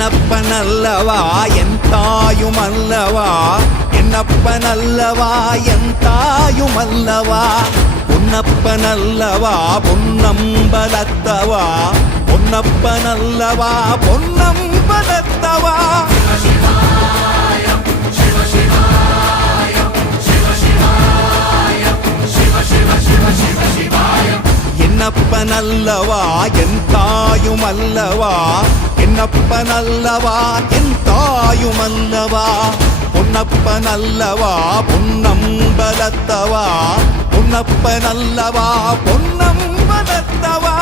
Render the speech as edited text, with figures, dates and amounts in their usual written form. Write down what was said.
என்னப்பனல்லவா என் தாயுமல்லவா என்னப்பனல்லவா என் தாயுமல்லவா பொன்னப்பனல்லவா பொன்னம்பலத்தவா பொன்னப்பனல்லவா பொன்னம்பலத்தவா என்னப்பனல்லவா என் தாயுமல்லவா என்னப்பனல்லவா என் தாயுமல்லவா பொன்னப்பனல்லவா பொன்னம்பலத்தவா பொன்னப்பனல்லவா பொன்னம்பலத்தவா